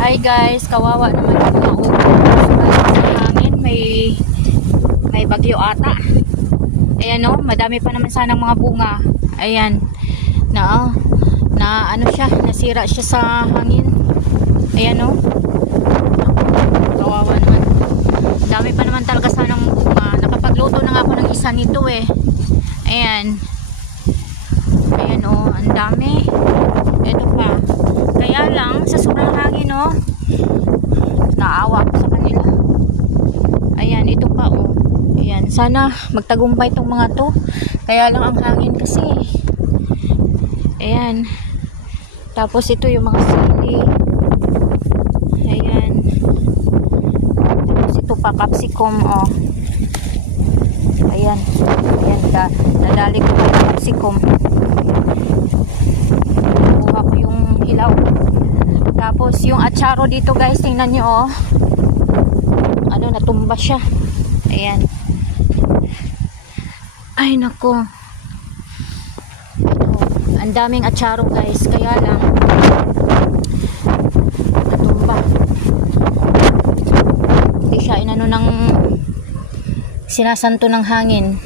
Hi guys, kawawa naman yung mga upo sa hangin. May bagyo ata. Ayan o, madami pa naman sanang mga bunga. Ayan. Na ano siya, nasira siya sa hangin. Ayan o. Kawawa naman. Dami pa naman talaga sanang bunga. Nakapagluto na nga ako ng isa nito eh. Ayan. Ayan o, ang dami. Ito pa. Kaya lang, sa sobrang hangin o, naawa ko sa kanila. Ayan, ito pa o. Ayan, sana magtagumpay itong mga to. Kaya lang ang hangin kasi. Ayan. Tapos ito yung mga sili. Ayan. Tapos ito pa, capsicum o. Ayan. Ayan, nadali ko yung capsicum. Nakuha ko yung hilaw. Tapos yung atsaro dito guys, tingnan nyo oh. Ano, natumba siya. Ayan. Ay nako. Ang daming atsaro guys, kaya lang natumba. Hindi siya inano ng sinasanto ng hangin.